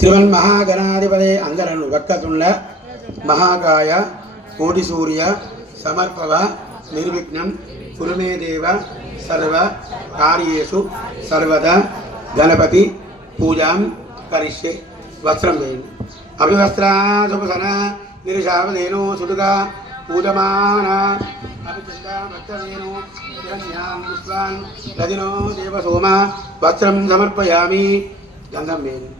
త్రివన్మహాగణాధిపతే అందరను వక్కతుండ మహాకాయ కోటి సూర్య సమర్పవ నిర్విఘ్నం కురుమే దేవ సర్వ కార్యేషు సర్వదా గణపతి పూజాం కరిష్యే. వస్త్రం వేయండి. అభివస్త్రాసుపసన నిరుషావదేనో సుడుగా పూజమాన అభిచందాభక్తవేనో హిరణ్యాం విశ్వాన్ రజనో దేవసోమ. వస్త్రం సమర్పయామి. గంధం వేయండి.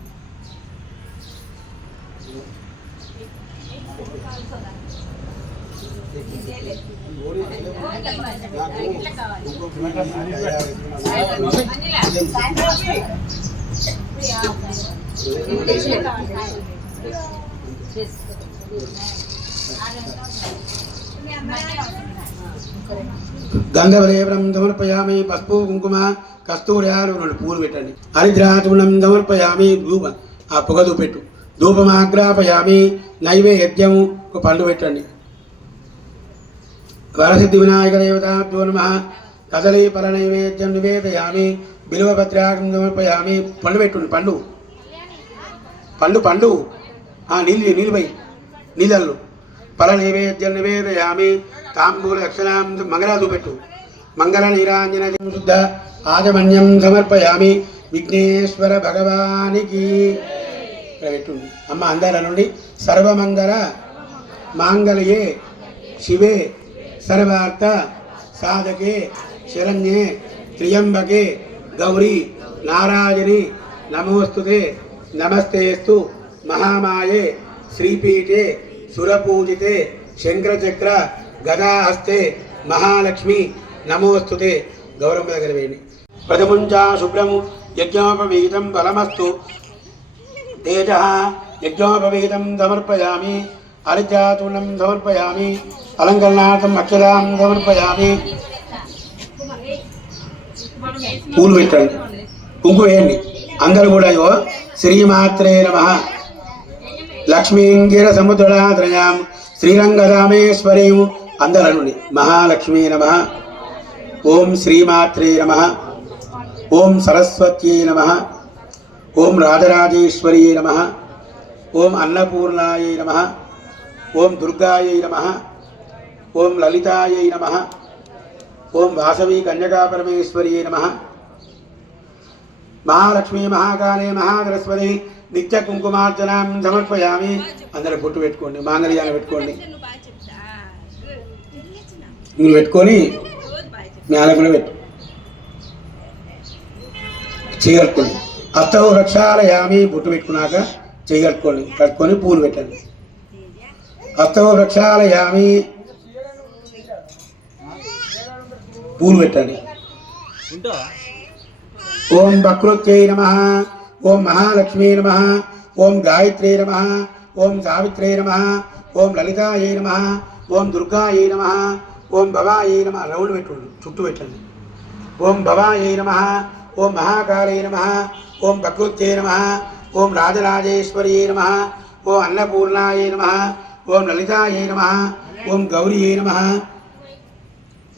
గంధవలేపనం సమర్పయామి. పసుపు కుంకుమ కస్తూర్యాలు 2 పూలు పెట్టండి. హరిద్రాచూర్ణం సమర్పయామి. ధూపం ఆ పొగదు పెట్టు. ధూపమాగ్రాపయామి. నైవేద్యము ఒక పండు పెట్టండి. వరసిద్ధి వినాయక దేవతాభ్యో నమః. కదలీ ఫల నైవేద్యం నివేదయామి. బిల్వపత్రాకం సమర్పయామి. పండు పెట్టుండి. పండు పండు పండు నీళ్ళు పై నీళ్ళల్లో ఫల నైవేద్యం నివేదయామి. తాంబూల దక్షిణాం మంగళాదు పెట్టు. మంగళ నీరాంజన శుద్ధ ఆజమన్యం సమర్పయామి. విఘ్నేశ్వర భగవానికి పెట్టుండి. అమ్మ అందాల నుండి సర్వమంగళ మాంగళ్యే శివే సర్వార్థ సాధకే శరణ్యే త్ర్యంబకే గౌరీ నారాయణి నమోస్తుతే నమస్తేస్తు మహామాయే శ్రీపీఠే సురపూజితే శంకరచక్ర గదాహస్తే మహాలక్ష్మి నమోస్తుతే. గౌరవం దగ్గర వేయండి. ప్రథముంచా శుభ్రము యజ్ఞోపవీతం బలమస్తు తేజ యజ్ఞోపవీతం సమర్పయామి. హరిద్రాచూర్ణం సమర్పయామి. అలంకరణార్థం అక్షరాం సమర్పయామి. పూలు పెట్టండి. కుంకుమ వేయండి. అందరూ కూడా శ్రీమాత్రే నమః. లక్ష్మీంగిర సముద్రయాం శ్రీరంగరామేశ్వరీం. అందరూ మహాలక్ష్మీ నమః. ఓం శ్రీమాత్రే నమః. ఓం సరస్వత్యై నమః. ఓం రాజరాజేశ్వరీ నమః. ఓం అన్నపూర్ణాయై నమః. ఓం దుర్గాయై నమః. ఓం లలితాయై నమః. ఓం వాసవి కన్యకాపరమేశ్వర్యై నమః. మహాలక్ష్మీ మహాకాళే మహాసరస్వతి నిత్య కుంకుమార్చనాం సమర్పయామి. అందరూ బొట్టు పెట్టుకోండి. మాంగళ్యాన్ని పెట్టుకోండి. మీరు పెట్టుకొని జ్ఞానం కూడా పెట్టు. చేయగలుపుకోండి. హస్తౌ రక్షాలయామి. బొట్టు పెట్టుకున్నాక చేయగలుపుకోండి. కట్టుకొని పూలు పెట్టండి. హస్తౌ రక్షాలయామి. పూలు పెట్టండి. ఓం ప్రకృత్యై నమః. ఓం మహాలక్ష్మీ నమః. ఓం గాయత్రీ నమః. ఓం సావిత్రీ నమః. ఓం లలితాయై నమః. ఓం దుర్గాయై నమః. ఓం భవాయై నమః. రౌండ్ పెట్టండి. చుట్టూ పెట్టండి. ఓం భవాయై నమః. ఓం మహాకాళై నమః. ఓం ప్రకృత్యై నమః. ఓం రాజరాజేశ్వర్యై నమః. ఓం అన్నపూర్ణాయై నమః. ఓం లలితాయై నమః. ఓం గౌరీయై నమః.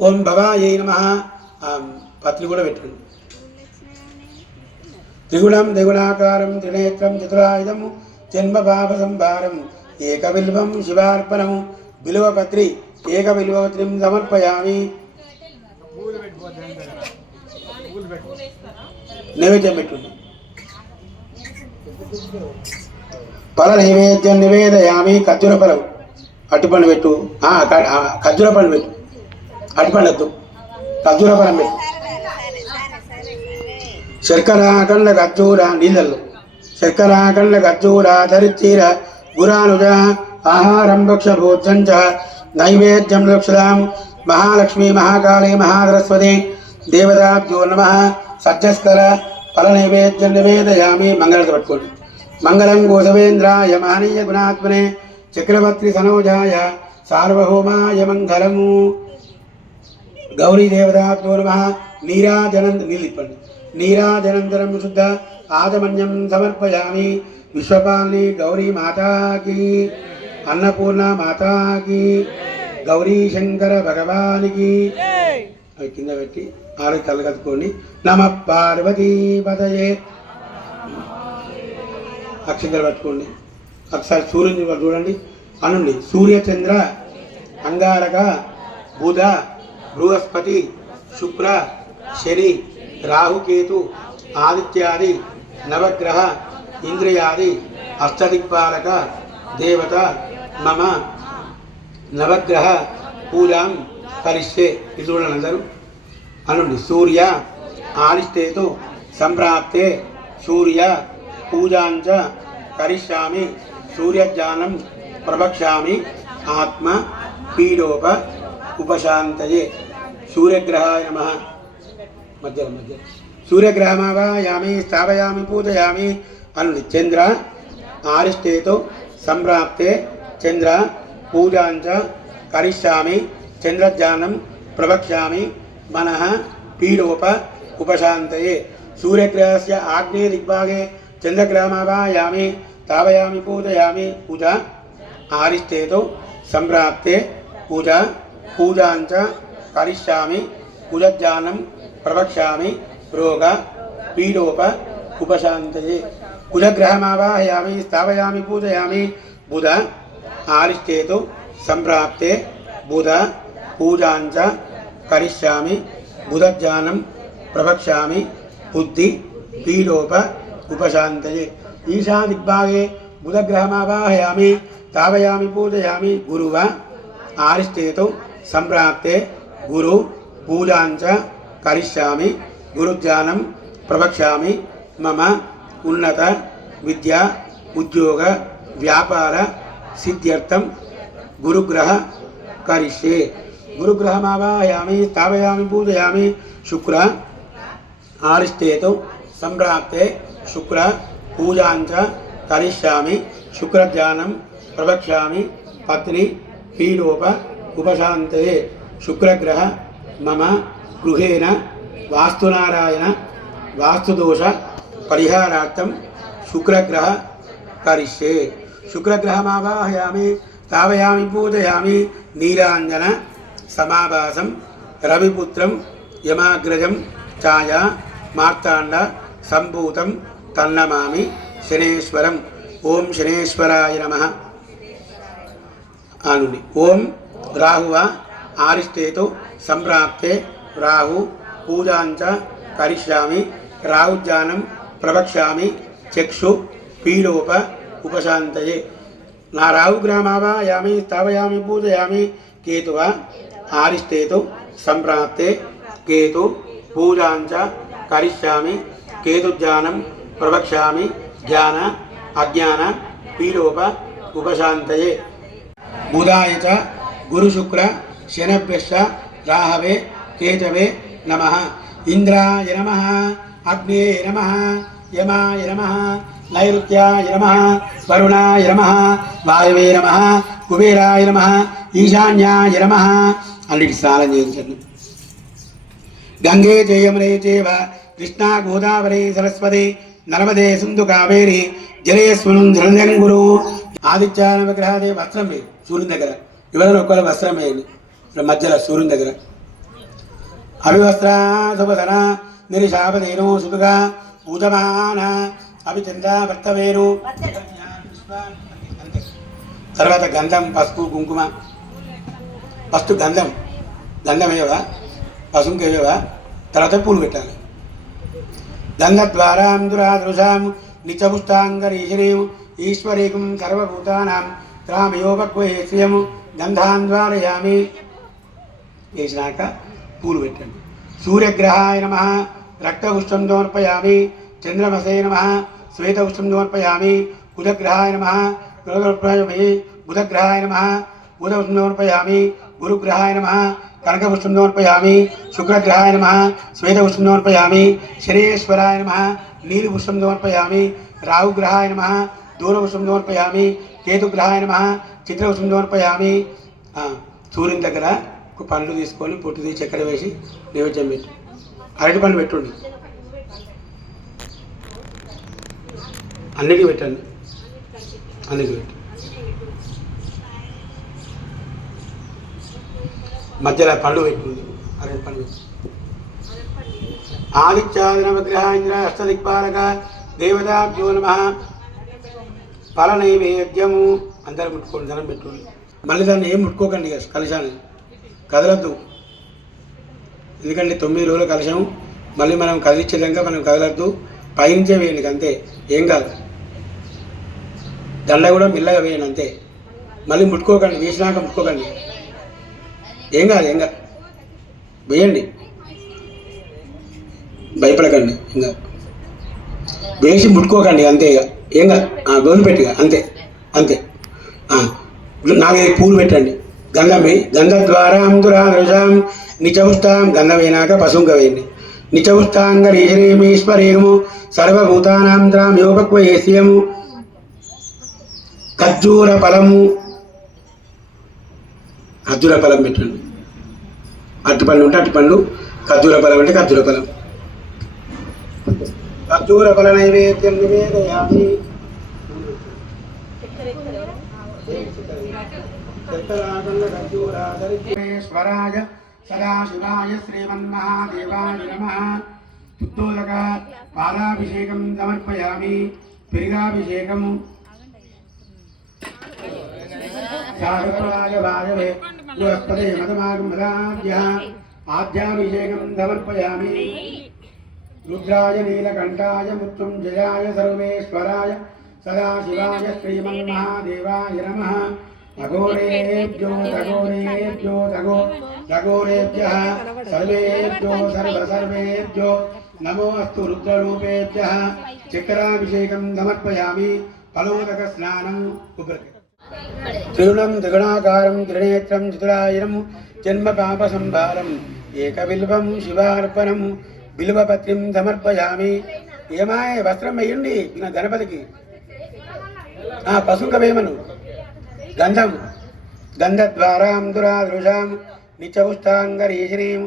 ఓం భవాయై నమః. పత్రి కూడా పెట్టండి. త్రిగుణం త్రిగుణాకారం త్రినేత్రం చతురాయుధము జన్మ పాప సంభారం ఏకబిల్వం శివార్పణము. బిల్వపత్రి ఏకబిల్వపత్రిం సమర్పయామి. నైవేద్యం పెట్టుంది. ఫల నైవేద్యం నివేదయామి. ఖర్జూర ఫలం అట్టుపండు పెట్టు. ఖర్జూర పండు పెట్టు. అట్టుపండద్దు. ఖర్జూర ఫలం పెట్టు. శర్కరాఖండ ఖర్జూర నీళ్ళల్లో శర్కరాఖండ ఖర్జూర ధరిచీర గురానుజ ఆహారం భక్ష భోజం చ నైవేద్యం లక్షదాం. మహాలక్ష్మీ మహాకాళే మహాసరస్వతి దేవతాభ్యో నమః. సజ్జస్కర ఫల నైవేద్యం నివేదయామి. మంగళత పట్టుకోండి. మంగళం గోసవేంద్రాయ మహనీయ గుణాత్మనే చక్రవర్తి సనోజాయ సార్వభౌమాయ మంగళము. గౌరీ దేవతాభ్యో నమః. నీరాజనంద నీళ్ళిప్పండి. నీరాజనందరం శుద్ధ ఆజమన్యం సమర్పయామి. విశ్వపాలిని గౌరీ మాతాకి. అన్నపూర్ణ మాతాకి. గౌరీ శంకర భగవానికి. అవి కింద పెట్టి 6 కళ్ళు కట్టుకోండి. నమ పార్వతీ పతయే. అక్షంతలు పట్టుకోండి. ఒకసారి సూర్యుని చూడండి. అనండి సూర్యచంద్ర అంగారక బుధ బృహస్పతి శుక్ర శని రాహుకేతు ఆదిత్యాది నవగ్రహ ఇంద్రియాది అష్టదిక్పాలక దేవత మమ నవగ్రహ పూజాం కరిష్యే. ఇది చూడండి అందరూ అనండి. సూర్య ఆరిష్టేతు సంప్రాప్తే సూర్య పూజాంచ కరిష్యామి సూర్యజ్ఞానం ప్రవక్ష్యామి ఆత్మ పీడోప ఉపశాంతయే. సూర్యగ్రహాయ నమః. మధ్యలో సూర్యగ్రహమావాయామి స్థాపయామి పూజయామి అనండి. చంద్ర ఆరిష్టేతు సంప్రాప్తే చంద్ర పూజాంచ కరిష్యామి చంద్రజ్ఞానం ప్రవక్ష్యామి మనః పీడోప ఉపశాంతయే. సూర్యగ్రహస్య ఆగ్నేయ దిగ్భాగే చంద్రగ్రహమావాయామి స్థాపయామి పూజయామి పూజ ఆరిష్టేతు సంప్రాప్తే పూజ పూజాంచ కరిష్యామి కుజజ్ఞానం ప్రవక్ష్యామి రోగ పీడోప ఉపశాంతయే. కుజగ్రహమావాహయామి స్థాపయామి పూజయామి బుధ ఆరిష్టేతు సంప్రాప్తే బుధ పూజాంచ కరిష్యామి బుధజ్ఞానం ప్రవక్ష్యామి బుద్ధి పీడోప ఉపశాంతయే. ఈశా దిగ్భాగే బుధగ్రహమావాహయామి స్థాపయామి పూజయామి గురువ ఆరిష్టేతు సంప్రాప్తే గురు పూజాంచ కరిష్యామి గురుజ్ఞానం ప్రవక్ష్యామి మమ ఉన్నత విద్య ఉద్యోగ వ్యాపార సిద్ధ్యర్థం గురుగ్రహ కరిష్యే. గురుగ్రహమావాహయామి స్థాపయామి పూజయామి శుక్ర ఆరిష్టేతు సంప్రాప్తే శుక్ర పూజాంచ కరిష్యామి శుక్రజ్ఞానం ప్రవక్ష్యామి పత్ని పీడోప ఉపశాంతయే. శుక్రగ్రహ మమ గృహేణ వాస్తునారాయణ వాస్తుదోష పరిహారార్థం శుక్రగ్రహ కరిష్యే. శుక్రగ్రహమావాహయామి స్థాపయామి పూజయామి నీలాంజన సమాభాసం రవిపుత్రం యమాగ్రజం ఛాయా మార్తాండ సంభూతం తన్నమామి శనేశ్వరం. ఓం శనేశ్వరాయ నమః అనుని. ఓం రాహువ ఆరిష్టేతు సంప్రాప్తే రాహు పూజాంచ కరిష్యామి రాహుజ్ఞానం ప్రవక్ష్యామి చక్షు పీడోప ఉపశాంతయే. నా రాహుగ్రహమావాయామి స్థాపయామి పూజయామి కేతువ ఆరిష్టేతు సంప్రాప్తే కేతు పూజాంచ కరిష్యామి కేతుజ్ఞానం ప్రవక్ష్యామి జ్ఞాన అజ్ఞాన పీడోప ఉపశాంతయే. బుధాయ చ గురుశుక్ర శనభ్యశ్చ రాహవే కేతవే నమః. ఇంద్రాయ నమః అగ్నేయ నమః యమాయ నమః నైరుత్యాయ నమః వరుణాయ నమః వాయవే నమః కుబేరాయ నమః ఈశాన్యాయ నమః. అన్నిటి స్నానం చేయించండి. గంగే జయమునే చేవ కృష్ణా గోదావరి సరస్వతి నర్మదే సింధు కావేరి జలేస్వనం జలంజం గురు. ఆదిత్య విగ్రహాదే వస్త్రం వేయి సూర్యుని దగ్గర. ఎవరైనా ఒక్కరు వస్త్రం వేయండి మధ్యలో సూర్యుని దగ్గర. అవివస్త్ర శుభధన నిరిశాపదేను సుఖగా పూజమాన అభిచంద్ర భర్తవేను. తర్వాత గంధం పసుపు కుంకుమ. ఫస్ట్ గంధం వేయవా పసుపు వేయవా తర్వాత పూలు పెట్టాలి. గంధద్వారాం దురాదృశాం నిత్యపుష్టాంగరీశరీం ఈశ్వరీకం సర్వభూతానాం గ్రామయోపక్వయం గంధాన్ ద్వారయామి. వేసినాక పూలు పెట్టండి. సూర్యగ్రహాయ నమః రక్తపుష్పం సమర్పయామి చంద్రమసే నమః శ్వేతపుష్పం సమర్పయామి. కుజగ్రహాయ నమః కులగ్రహాయ బుధగ్రహాయ నమః బుధపుష్పం సమర్పయామి. గురుగ్రహాయ నమః కనకపుష్పం సమర్పయామి. శుక్రగ్రహాయ నమః శ్వేతపుష్పం సమర్పయామి. శనేశ్వరాయ నమః నీలిపుష్పం సమర్పయామి. రాహుగ్రహాయ నమః దూరపుష్పం సమర్పయామి. కేతుగ్రహాయ నమః చిత్రపుష్పం సమర్పయామి. సూర్యుని దగ్గర ఒక పండ్లు తీసుకొని పొట్టు తీసి చక్కెర వేసి నైవేద్యం పెట్టి అరటి పండు పెట్టుండి. అన్నిటికీ పెట్టండి. అన్నిటికీ పెట్టి మధ్యలో పండు పెట్టుకుంది. అరటి పండు పెట్టి ఆదిత్యాది నవగ్రహ ఇంద్ర అష్టదిక్పాలక దేవతాభ్యో నమః. ఫల నైవేద్యము అందరూ ముట్టుకోండి, ధనం పెట్టుకోండి. మళ్ళీ దాన్ని ఏం ముట్టుకోకండి, కలశాన్ని కదలద్దు. ఎందుకంటే 9 రోజుల కలశం మళ్ళీ మనం కదిలించేదాకా మనం కదలద్దు. పైనుంచే వేయండి అంతే, ఏం కాదు. దండ కూడా మెల్లగా వేయండి అంతే, మళ్ళీ ముట్టుకోకండి. వేసినాక ముట్టుకోకండి, ఏం కాదు ఏం కాదు, వేయండి, భయపడకండి. ఇంకా వేసి ముట్టుకోకండి అంతే, ఇక ఏం కాదు. గోలు పెట్టిగా అంతే అంతే. 4 పూలు పెట్టండి, గంధం వేయి. గంధద్వారాం దురాదృశాం నిచవుస్తాం, గంధం వేయినాక పశువుగా వేయండి. నిచవుస్తాంగరీశ్వరేము సర్వభూతానాం యోపక్వయేస్యము. ఖర్జూర ఫలము, ఖర్జూర ఫలం పెట్టండి. అరటిపండు ఉంటే అరటిపండు, ఖర్జూర ఫలం అంటే ఖర్జూర ఫలం. ఖర్జూర ఫల నైవేద్యం నివేదయామి. ఖర్జూరాధరిశ్వరాయ సదాశివాయ శ్రీమన్మహాదేవాయ నమః. తుత్తోదక పాలాభిషేకం సమర్పయామి. పెరిగాభిషేకము ఆద్యాభిషేకం సమర్పయామి. రుద్రాయ నీలకంఠాయ మృత్యుంజయాయ సర్వేశ్వరాయ సదాశివాయ శ్రీమన్మహాదేవాయ నమః. అఘోరేభ్యో తఘోరేభ్యో తఘోరేభ్యః సర్వేభ్యో సర్వేభ్యో నమో అస్తు రుద్రరూపేభ్యః. చక్రాభిషేకం సమర్పయామి. ఫలోదక స్నానం. త్రిగుణం త్రిగుణాకారం త్రినేత్రం చతురాయనం జన్మ పాప సంభారం ఏకబిల్వం శివార్పణం. బిల్వపత్రిం సమర్పయామి. ఏమాయ వస్త్రం వేయండి గణపతికి. పశుంక వేయమను. గంధం గంధద్వారాం దురాదృశాం నిచౌష్టాంగరీశ్రీం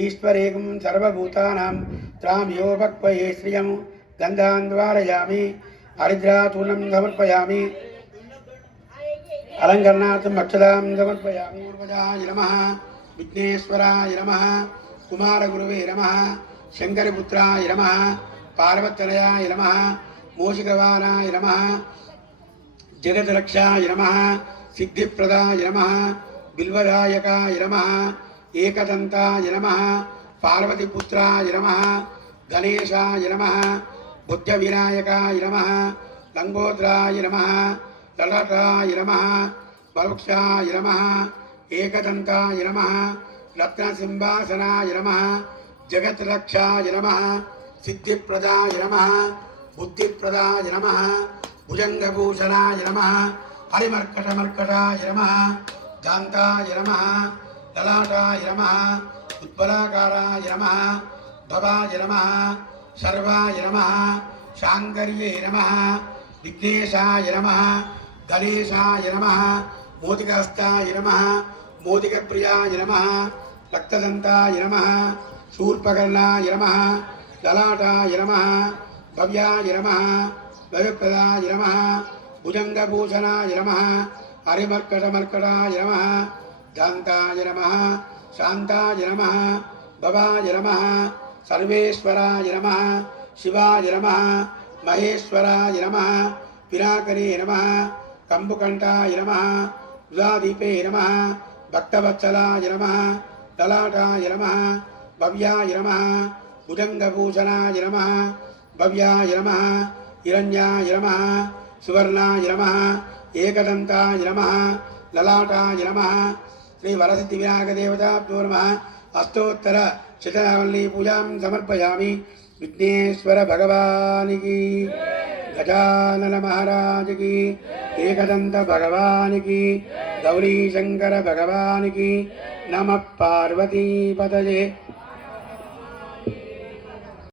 ఈశ్వరేకం సర్వభూతానాం త్రామ్యోపక్వయే శ్రియం. గంధాన్ ద్వారయామి. హరిద్రాచూర్ణం సమర్పయామి. అలంకరణార్థం అక్షదాం సమర్పయామి. పూర్వజాయ నమః, విఘ్నేశ్వరాయ నమః, కుమారగురువే నమః, శంకరపుత్రాయ నమః, పార్వతనయాయ నమః, మూషికవానాయ నమః, జగద్రక్షాయ నమః, సిద్ధిప్రదాయ నమః, బిల్వదాయకాయ నమః, ఏకదంతాయ నమః, పార్వతీపుత్రాయ నమః, గణేశాయ నమః, బుద్ధవినాయకాయ నమః, లంబోద్రాయ నమః, లలటాయ నమః, బలవృక్షాయ నమః, ఏకదంతాయ నమః, రత్నసింహాసనాయ నమః, జగద్రక్షాయ నమః, సిద్ధిప్రదాయ నమః, బుద్ధిప్రదాయ నమః, భుజంగభూషణాయ నమః, హరిమర్కటమర్కటాయ నమః, గాంతాయ నమః, లలాటాయ నమః, ఉత్పలాకారాయ నమః, భవాయ నమః, సర్వాయ నమః, శాంకర్యే నమః, విఘ్నేశాయ నమః, గణేశాయ నమః, మోదికహస్తాయ నమః, మోదికప్రియాయ నమః, రక్తదంతాయ నమః, శూర్పకర్ణాయ నమః, లలాటాయ నమః, భవ్యాయ నమః, భయప్రదాయ నమః, భుజంగభూషణాయ నమః, హరిమర్కటమర్కటాయ నమః, గాంతాయ నమః, శాంతాయ నమః, భవాయ నమః, సర్వేశ్వరాయ నమః, శివాయ నమః, మహేశ్వరాయ నమః, పినాకరే నమః, కంబుకంఠాయ నమః, ఉదాదీపే నమః, భక్తవత్సలాయ నమః, లలాటాయ నమః, భవ్యాయ నమః, భుజంగభూషణాయ నమః, భవ్యాయ నమః, హిరణ్యాయ నమః, సువర్ణాయ నమః, ఏకదంతాయ నమః, లలాటాయ నమః. శ్రీ వరసిద్ధి వినాయక దేవతాభ్యో నమః. అష్టోత్తర శతనావళి పూజాం సమర్పయామి. విఘ్నేశ్వర భగవానికి, గజానన మహారాజకి, ఏకదంత భగవానికి, గౌరీ శంకర భగవానికి. నమః పార్వతీపతయే.